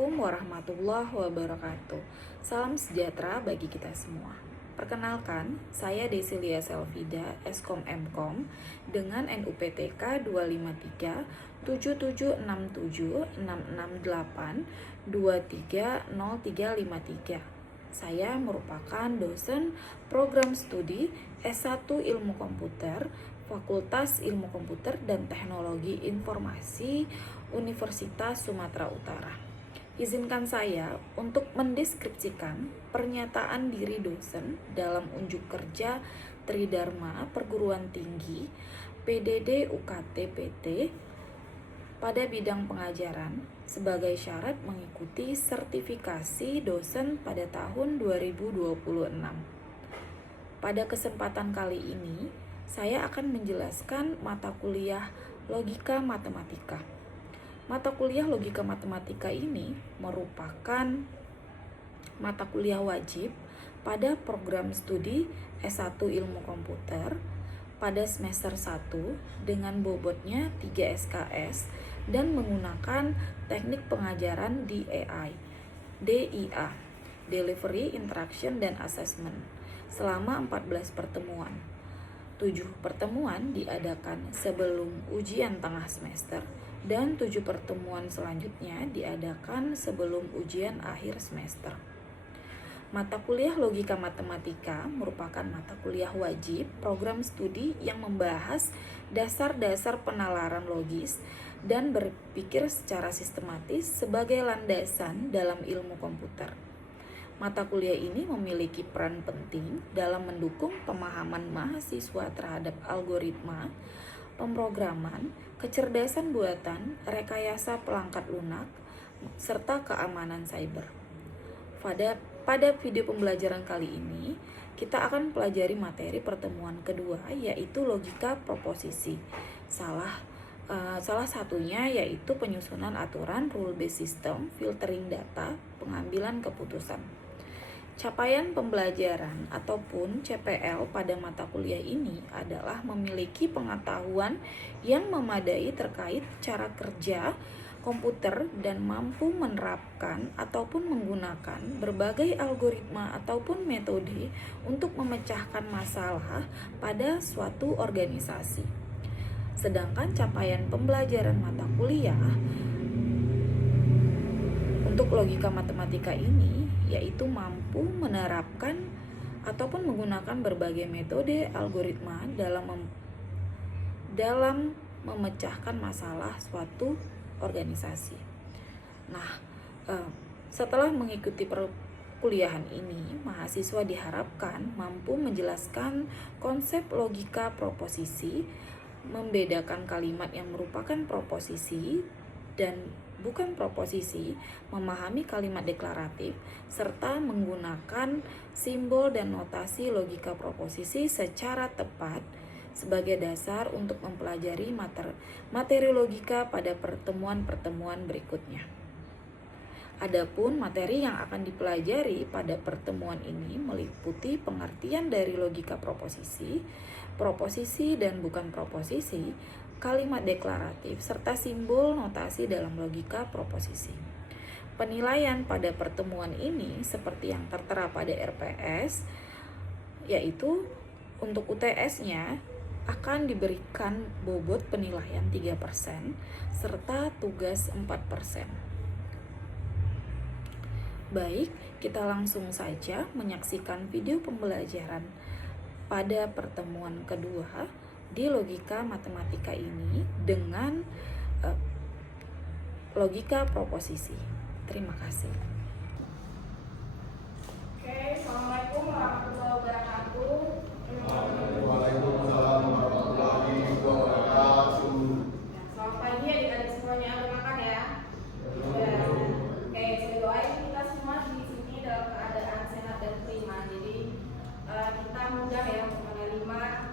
Assalamualaikum warahmatullahi wabarakatuh. Salam sejahtera bagi kita semua. Perkenalkan, saya Desilia Selvida, Eskom Mkom dengan NUPTK 253 7767 668 230353. Saya merupakan dosen program studi S1 Ilmu Komputer, Fakultas Ilmu Komputer dan Teknologi Informasi Universitas Sumatera Utara. Izinkan saya untuk mendeskripsikan pernyataan diri dosen dalam unjuk kerja Tridharma Perguruan Tinggi PDD UKT PT pada bidang pengajaran sebagai syarat mengikuti sertifikasi dosen pada tahun 2026. Pada kesempatan kali ini, saya akan menjelaskan mata kuliah Logika Matematika. Mata kuliah Logika Matematika ini merupakan mata kuliah wajib pada program studi S1 Ilmu Komputer pada semester 1 dengan bobotnya 3 SKS dan menggunakan teknik pengajaran DIA, Delivery, Interaction, dan Assessment selama 14 pertemuan. 7 pertemuan diadakan sebelum ujian tengah semester dan 7 pertemuan selanjutnya diadakan sebelum ujian akhir semester. Mata kuliah Logika Matematika merupakan mata kuliah wajib program studi yang membahas dasar-dasar penalaran logis dan berpikir secara sistematis sebagai landasan dalam ilmu komputer. Mata kuliah ini memiliki peran penting dalam mendukung pemahaman mahasiswa terhadap algoritma, pemrograman, kecerdasan buatan, rekayasa pelangkat lunak, serta keamanan cyber. Pada video pembelajaran kali ini, kita akan pelajari materi pertemuan kedua, yaitu logika proposisi. Salah satunya yaitu penyusunan aturan rule-based system, filtering data, pengambilan keputusan. Capaian pembelajaran ataupun CPL pada mata kuliah ini adalah memiliki pengetahuan yang memadai terkait cara kerja komputer dan mampu menerapkan ataupun menggunakan berbagai algoritma ataupun metode untuk memecahkan masalah pada suatu organisasi. Sedangkan capaian pembelajaran mata kuliah untuk logika matematika ini yaitu mampu menerapkan ataupun menggunakan berbagai metode algoritma dalam memecahkan masalah suatu organisasi. Nah, setelah mengikuti perkuliahan ini, mahasiswa diharapkan mampu menjelaskan konsep logika proposisi, membedakan kalimat yang merupakan proposisi dan bukan proposisi, memahami kalimat deklaratif, serta menggunakan simbol dan notasi logika proposisi secara tepat sebagai dasar untuk mempelajari materi logika pada pertemuan-pertemuan berikutnya. Adapun materi yang akan dipelajari pada pertemuan ini meliputi pengertian dari logika proposisi, proposisi dan bukan proposisi, kalimat deklaratif, serta simbol notasi dalam logika proposisi. Penilaian pada pertemuan ini seperti yang tertera pada RPS, yaitu untuk UTS-nya akan diberikan bobot penilaian 3% serta tugas 4%. Baik, kita langsung saja menyaksikan video pembelajaran pada pertemuan kedua di logika matematika ini dengan logika proposisi. Terima kasih. Oke, Assalamualaikum warahmatullahi wabarakatuh. Waalaikumsalam warahmatullahi wabarakatuh. Selamat pagi adik-adik semuanya, udah makan ya? Oke, saya doain kita semua di sini dalam keadaan sehat dan prima. Jadi kita mudah ya untuk menerima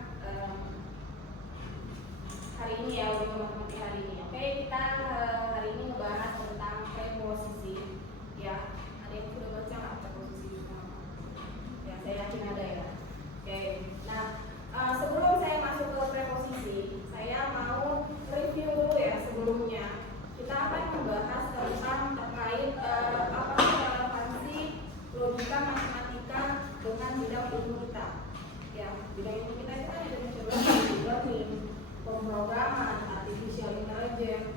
hari ini ya, ujian matematika hari ini. Oke, kita hari ini membahas tentang preposisi ya. menghubungkan matematika dengan bidang ilmu kita. Ya, bidang ilmu kita itu kan ada mencoba learning, pemrograman, artificial intelligence,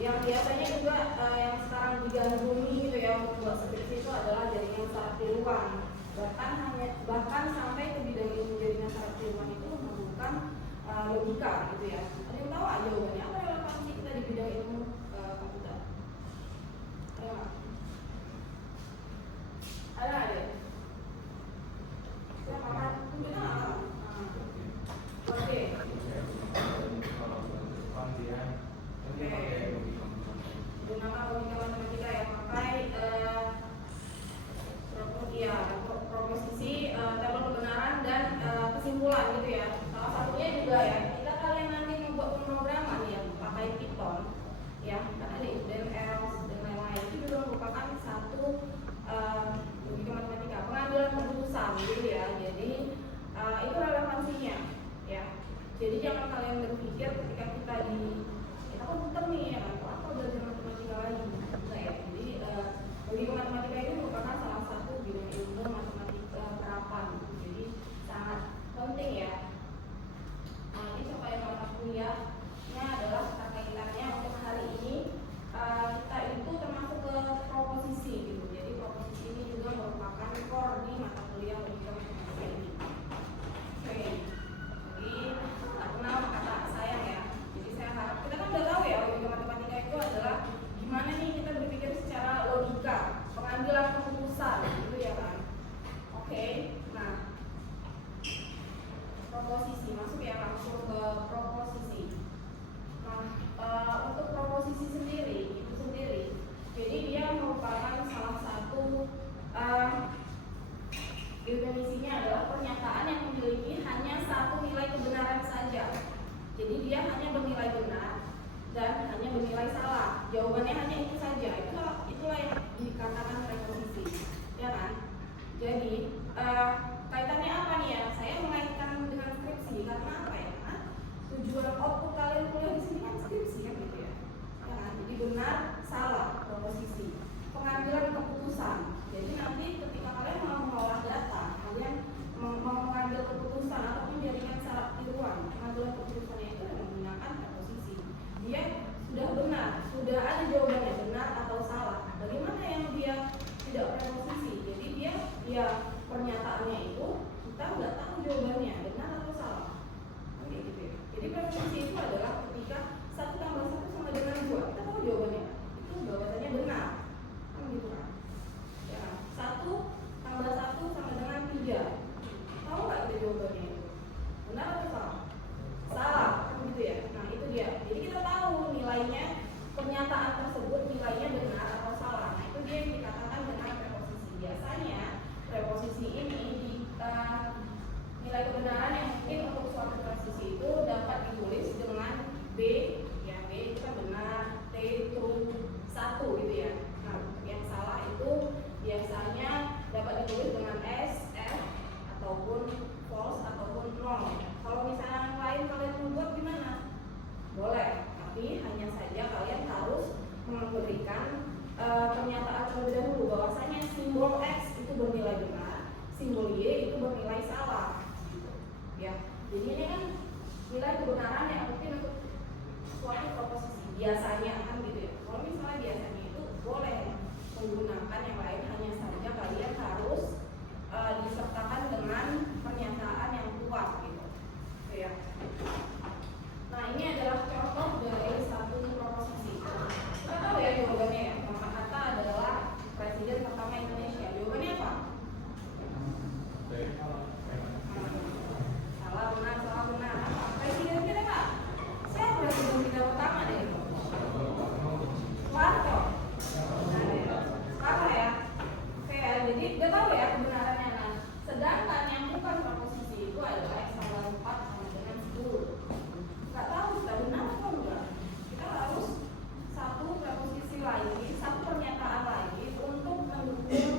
yang biasanya juga yang sekarang digandrungi gitu ya untuk buat skripsi itu adalah jaringan saraf tiruan. Bahkan sampai ke bidang ilmu jaringan saraf tiruan itu menghubungkan logika gitu ya. Ada yang tahu aja jawabannya apa relevansi kita di bidang ilmu komputer? Ada nggak? Ada nggak deh? Siapa kan? Tunjukkan nggak? Oke. Gunakan logika matematika yang pakai proposisi, tabel kebenaran dan kesimpulan gitu ya. Salah satunya juga ya, ketika kalian nanti membuat pemrograman ya pakai Python, ya kan ada if then else dan lain-lain, itu juga merupakan satu logika matematika, pengambilan keputusan gitu ya. Jadi itu relevansinya ya. Jadi jangan kalian berpikir ketika kita komputer nih ya kan, apa belajar matematika lagi? Nah ya, jadi logika matematika itu merupakan salah satu bidang ilmu matematika terapan. Jadi sangat penting ya. Nah ini supaya mata kuliahnya adalah kaitannya untuk hari ini kita itu termasuk ke proposisi gitu. Jadi proposisi ini juga merupakan core di mata kuliah logika matematika ini. Oke, jadi tak kenal kata sayang ya. Jadi saya harap kita kan udah tahu ya logika matematika itu adalah gimana nih kita berpikir secara logika, pengambilan keputusan gitu ya kan. Oke, nah proposisi masuk ya, langsung ke proposisi. Nah untuk proposisi sendiri itu sendiri, jadi dia merupakan salah satu definisinya adalah pernyataan yang memiliki hanya satu nilai kebenaran saja. Jadi dia hanya bernilai benar dan hanya bernilai salah. Jawabannya hanya itu saja. Itulah yang dikatakan proposisi, ya kan? Jadi kaitannya apa nih ya? Saya mengaitkan dengan skripsi karena apa ya? Karena tujuan output kalian kuliah di sini kan skripsi kan gitu ya. Ya kan? Jadi benar, salah, proposisi, pengambilan keputusan. Jadi nanti ketika kalian mau mengolah data, kalian mau mengambil keputusan ataupun jaringan saraf tiruan, pengambilan keputusannya itu dengan menggunakan proposisi. Dia sudah benar, sudah ada jawabannya benar atau salah. Bagaimana yang dia tidak proposisi? Jadi dia pernyataannya itu kita nggak tahu jawabannya benar atau salah. Gitu ya. Jadi proposisi itu adalah ketika 1 tambah 1 sama dengan 2, kita tahu jawabannya. Itu jawabannya benar. Kan gitu kan? Ya, 1 tambah 1 sama dengan 3. Tahu nggak kita jawabannya itu? Benar atau salah? Salah, kan gitu ya. Nah itu dia. Jadi kita tahu nilainya, pernyataan tersebut nilainya benar atau salah. Nah itu dia yang dikatakan dengan preposisi. Biasanya preposisi ini nilai kebenaran yang mungkin untuk suatu preposisi itu dapat ditulis dengan B, ya B itu kan benar, T true, 1 gitu ya. Nah yang salah itu biasanya dapat ditulis dengan S, F, ataupun false, ataupun 0. Kalau misalnya yang lain kalian membuat gimana? Boleh, tapi hanya saja kalian harus memberikan pernyataan terlebih dahulu bahwasanya simbol X itu bernilai benar, simbol Y itu bernilai salah. Ya, jadi ini kan nilai kebenaran yang mungkin untuk suatu proposisi biasanya kan gitu ya. Kalau misalnya biasanya itu boleh menggunakan yang lain, hanya saja kalian harus disertakan dengan pernyataan yang kuat gitu. Ya. Nah ini adalah contoh dari satu proposisi. Kita tahu ya jawabannya ya. Muhammad Hatta adalah presiden pertama Indonesia. Jawabannya apa? Salah benar, salah benar. Presiden kita Pak? Siapa presiden kita pertama deh? Soeharto. Salah ya. Oke ya, jadi dia tahu ya kebenarannya. Nah, sedangkan yang bukan proposisi itu adalah X tambah 4 sama dengan 10. Nggak tahu kita benar atau enggak. Kita harus satu preposisi lagi, satu pernyataan lagi untuk mendukung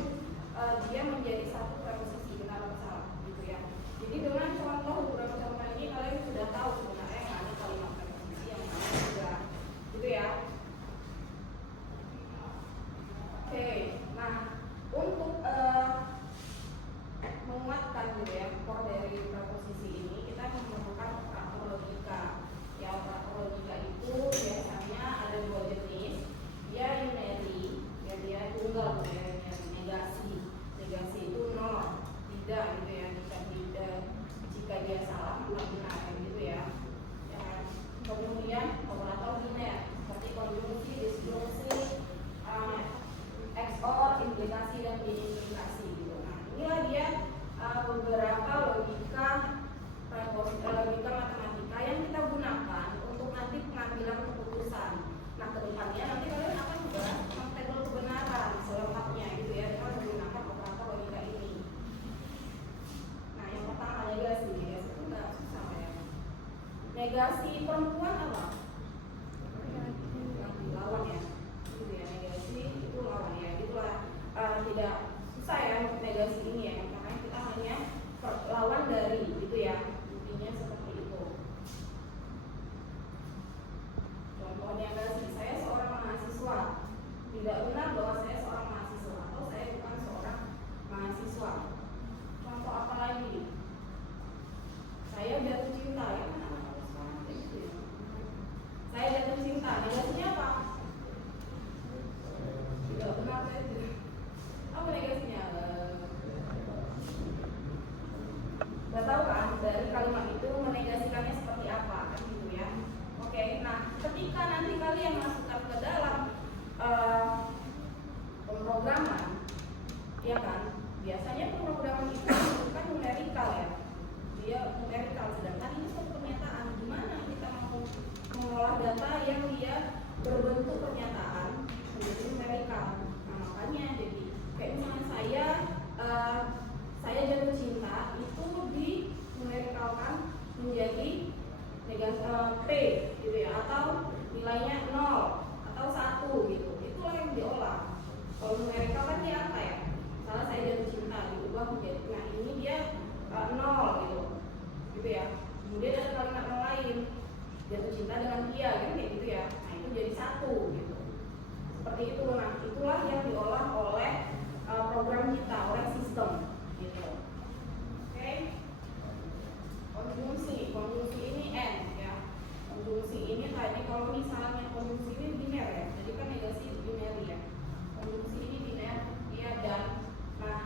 dia menjadi satu preposisi benar atau salah gitu ya. Jadi dengan contoh beberapa contoh ini kalian sudah tahu sebenarnya yang mana kalimat preposisi, yang mana enggak gitu ya. Oke, nah untuk negasi perempuan apa? Lawan ya, gitu ya, negasi itu lawan ya, itulah tidak susah ya untuk negasi ini ya, makanya kita hanya lawan dari gitu ya, intinya seperti itu. Contoh negasi, saya seorang mahasiswa, tidak benar bahwa saya seorang mahasiswa atau saya bukan seorang mahasiswa. Contoh apa lagi? Saya jatuh cinta ya kan anak-anak sekarang kayak gitu ya. Saya jatuh cinta, negasinya apa? Tidak benar saya tidak. Apa negasinya? Gak tahu kan dari kalimat itu menegasikannya seperti apa kan gitu ya. Oke, nah ketika nanti kalian masukkan ke dalam pemrograman, ya kan? Biasanya pemrograman itu bukan numerikal ya. Dia numerikal, sedangkan ini suatu pernyataan. Gimana kita mau mengolah data yang dia berbentuk pernyataan menjadi numerikal? Nah makanya jadi kayak misalnya saya jatuh cinta itu di numerikalkan menjadi P gitu ya, atau nilainya 0 atau 1 gitu. Itulah yang diolah. Kalau numerikal kan dia apa ya? Misalnya saya jatuh cinta diubah menjadi, nah ini dia 0 gitu ya. Kemudian ada kalimat yang lain, jatuh cinta dengan dia kan kayak gitu ya. Nah itu jadi 1 gitu. Seperti itu. Nah itulah yang diolah oleh program kita, oleh sistem gitu. Oke. Konjungsi ini N ya. Konjungsi ini tadi kalau misalnya konjungsi ini biner ya. Jadi kan negasi biner ya. Konjungsi ini biner dia dan. Nah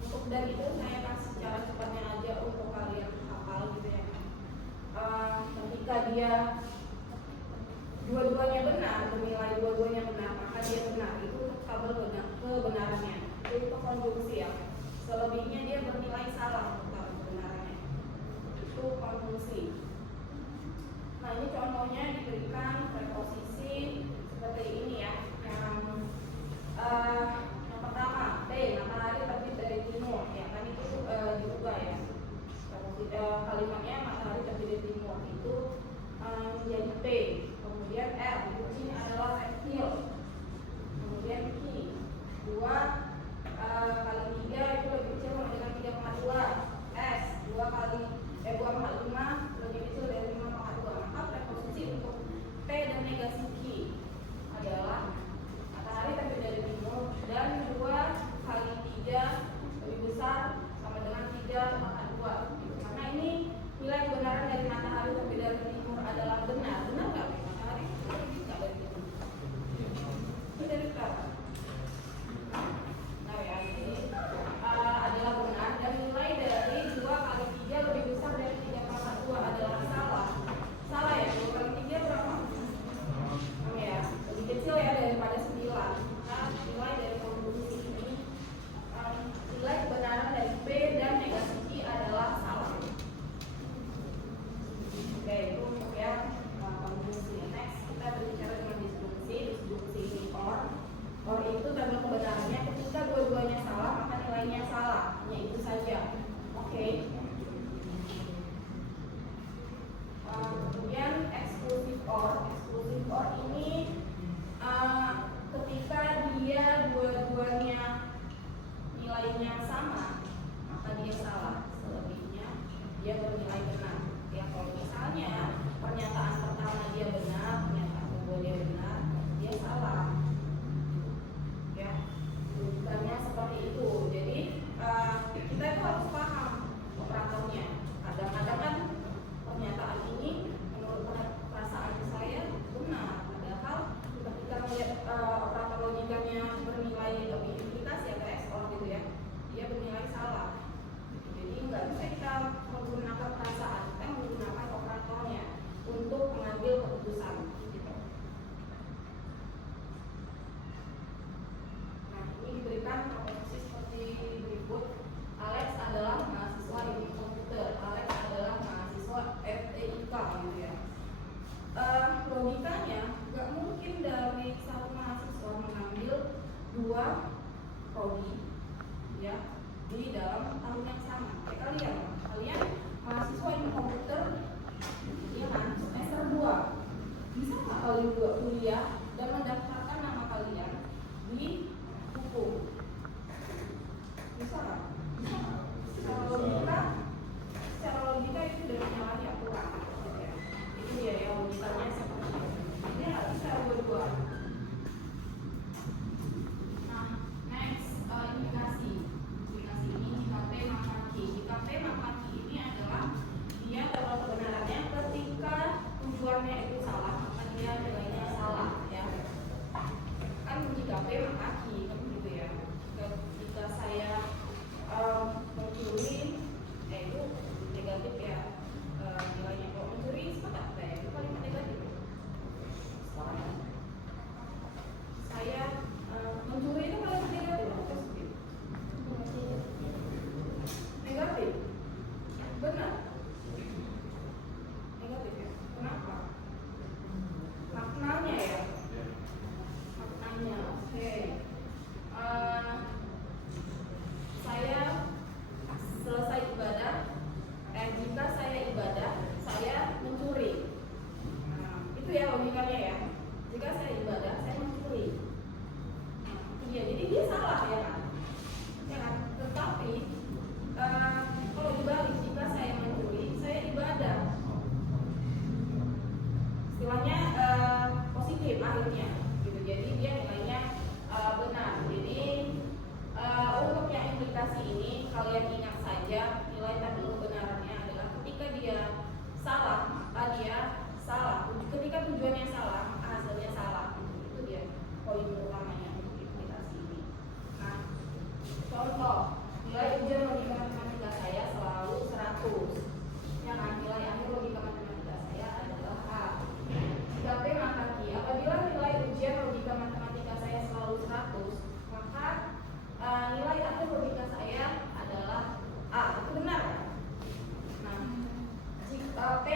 untuk dan itu saya kasih cara cepatnya aja untuk kalian hafal gitu ya. Ketika dia dua-duanya benar, bernilai dua-duanya benar, maka dia benar. Itu tabel kebenarannya. Itu konjungsi ya. Selebihnya dia bernilai salah untuk tabel kebenarannya. Itu konjungsi. Nah ini contohnya diberikan preposisi seperti ini ya. Yang pertama T, matahari terbit dari timur ya kan itu diubah ya. Kalimatnya matahari terbit dari timur itu menjadi P. Kemudian R, kucing adalah reptil. Kemudian Q, 2 kali 3 itu lebih kecil dengan 3,2. S, 2 kali 2,5 lebih kecil dari 5,2. Maka preposisi untuk P dan negasi Q adalah matahari terbit dari timur dan 2 kali 3 lebih besar sama dengan 3,2. Karena ini nilai kebenaran dari matahari terbit dari timur adalah benar. Benar nggak? Matahari terbit nggak dari timur? Dari utara. Nah ya, ini adalah benar dan nilai dari 2 kali 3 lebih besar dari 3,2 adalah salah. Salah ya, 2 kali 3 berapa? Ya, lebih kecil ya daripada 9. Maka nilai dari konjungsi ini, nilai kebenaran dari P dan negasi Q adalah salah. Oke, itu untuk yang konjungsi. Next kita berbicara dengan disjungsi. Disjungsi ini or itu tabel kebenarannya ketika dua-duanya salah maka nilainya salah. Hanya itu saja. Oke. Kemudian exclusive or ini ketika dia dua-duanya nilainya sama maka dia salah, selebihnya dia bernilai benar ya. Kalau misalnya pernyataan pertama dia benar, pernyataan kedua dia benar, dia salah ya. Bukannya seperti itu. Jadi kita itu harus paham operatornya. Kadang-kadang kan pernyataan ini menurut perasaan saya benar, padahal ketika melihat operator logikanya bernilai lebih unitas ya kayak XOR gitu ya, dia bernilai salah. Jadi nggak bisa kita menggunakan perasaan, kita menggunakan operatornya untuk mengambil keputusan gitu. Nah ini diberikan proposisi seperti berikut. Alex adalah mahasiswa ilmu komputer. Alex adalah mahasiswa FTIK gitu ya. Logikanya nggak mungkin dari satu mahasiswa mengambil 2 prodi ya di dalam tahun yang sama. Kayak kalian mahasiswa ilmu komputer Iya kan? Semester 2. Bisa nggak kalian juga kuliah dan mendaftarkan nama kalian di hukum? Bisa nggak? Bisa nggak? Secara logika itu sudah menyalahi aturan. Gitu ya. Itu dia ya logikanya seperti itu. Ini nggak bisa berdua. Nah, next indikasi. Indikasi ini JKP Makaki. JKP Makaki ini adalah dia kalau kebenarannya ketika tujuannya itu salah maka dia nilainya salah ya. Kan JKP Makaki kan gitu ya. Ketika saya mencuri itu negatif ya nilainya. Kalau mencuri sepakat saya itu kalimat negatif. Sepakat. Saya mencuri itu kalimat negatif atau positif? Negatif. Benar. Negatif ya. Kenapa? Maknanya ya. Maknanya. Oke. Saya selesai ibadah. Jika saya ibadah, saya mencuri. Nah, itu ya logikanya ya. Jika saya ibadah, saya mencuri. Iya, jadi dia salah ya kan? Ya kan? Tetapi kalau dibalik, jika saya mencuri, saya ibadah. Istilahnya positif akhirnya, gitu. Jadi dia nilainya benar. Jadi untuk yang implikasi ini kalian ingat saja nilai tadi kebenarannya adalah ketika dia salah maka dia salah. Ketika tujuannya salah maka hasilnya salah. Itu dia poin utamanya untuk implikasi ini. Nah, contoh nilai ujian logika matematika saya selalu 100. Ya kan, nilai akhir logika matematika saya adalah A. JKP Makaki, apabila nilai ujian logika matematika saya selalu 100, maka nilai akhir logika saya adalah A. Itu benar kan? Nah, JKP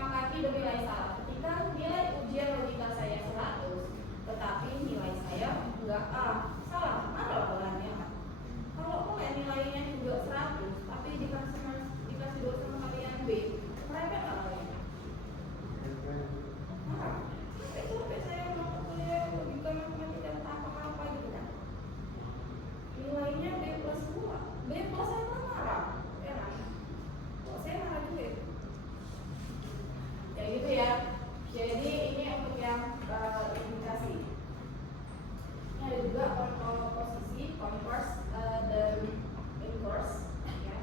Makaki bernilai salah ketika nilai ujian logika saya 100 tetapi nilai saya enggak A. Salah, mana lawannya? Kalau kalian nilainya juga 100 tapi dikasih dosen kalian B, mereka nggak kalian? Marah. Itu sampai saya mau kuliah logika matematika entah apa-apa gitu kan. Nilainya B plus 2, B plus saya marah, ya kan? Kalau saya marah juga itu. Ya gitu ya. Jadi ini untuk yang indikasi. Ini ada juga posisi, converse dan inverse. Ya.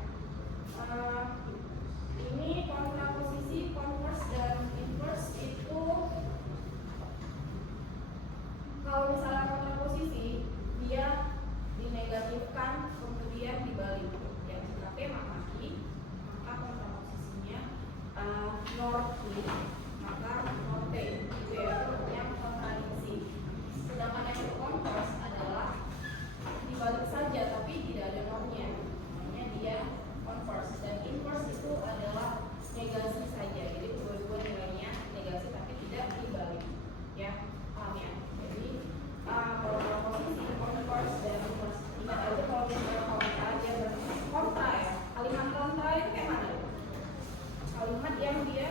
Ini kontraposisi, converse dan inverse itu kalau misalnya kontraposisi dia dinegatifkan kemudian dibalik. Yang JKP Makaki maka kontraposisinya norti maka norte itu ya yang kontradiksi. Sedangkan yang converse adalah dibalik saja tapi tidak ada normnya, namanya dia converse. Dan inverse itu adalah negasi saja, jadi dua-dua nilainya negasi tapi tidak dibalik ya, paham ya? Jadi kalau posisi converse dan inverse ingat aja kalau misalnya kontra aja kontra ya, kalimat kontra itu kayak mana? Kalimat yang dia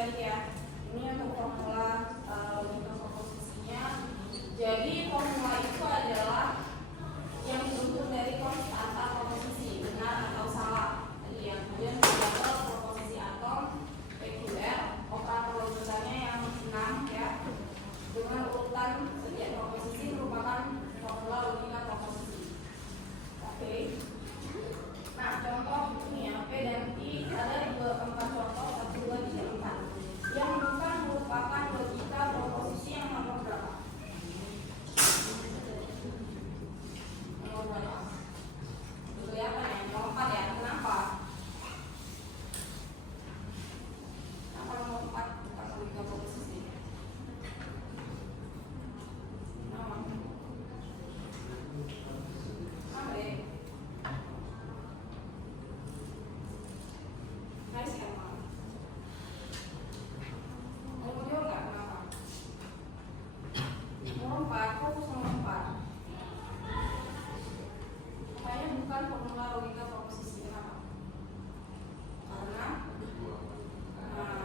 tadi ya. Ini untuk formula logika proposisinya. Jadi formula itu adalah yang dibentuk dari kata proposisi, benar atau salah. Tadi ya. Kemudian variabel proposisi atom, reguler, operator logikanya yang 6 ya. Dengan urutan setiap proposisi merupakan formula logika proposisi. Oke. Nah, contoh ini ya, P dan I ada 4 contoh, 1, 2, 3, 4 yang bukan merupakan logika proposisi yang nomor berapa? Nomor berapa? Kelihatan ya, nomor 4 ya. Kenapa? Kenapa nomor 4 bukan logika proposisi? Kenapa? Kenapa deh? Nice ya, Mak? Mau jawab nggak kenapa? Nomor 4, fokus nomor 4. Makanya bukan formula logika proposisi. Kenapa? Karena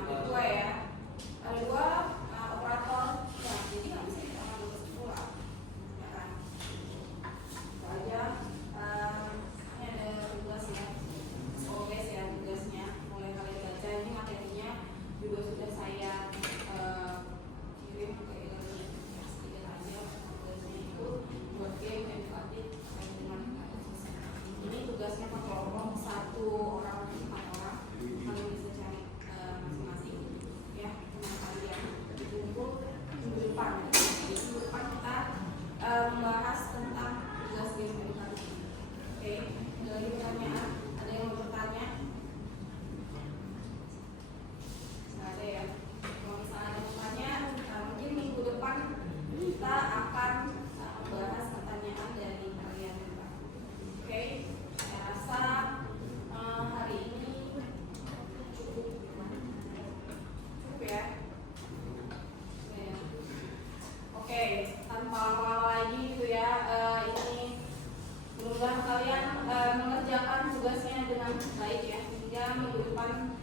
ada 2 ya. Ada 2 operator. Ya, jadi nggak bisa kita ambil kesimpulan. Ya kan? Itu aja. Ini ada tugas ya. Oke ya tugasnya. Mulai kalian baca ini materinya juga sudah saya kirim ke email sedikit aja. Tugasnya itu buat game edukatif dengan proposisi. Ini tugasnya per kelompok 1 orang 4 orang. Kalian bisa cari masing-masing ya teman kalian kumpul minggu depan. Jadi minggu depan kita membahas tentang tugas game edukatif. Oke, ada lagi pertanyaan? Ada yang mau bertanya? Nggak ada ya. Kalau misalnya ada pertanyaan, mungkin minggu depan kita akan membahas pertanyaan dari kalian. Oke, saya rasa hari ini cukup ya. Oke, tanpa lama lagi gitu ya. Ini mudah-mudahan kalian mengerjakan tugasnya dengan baik ya, sehingga minggu depan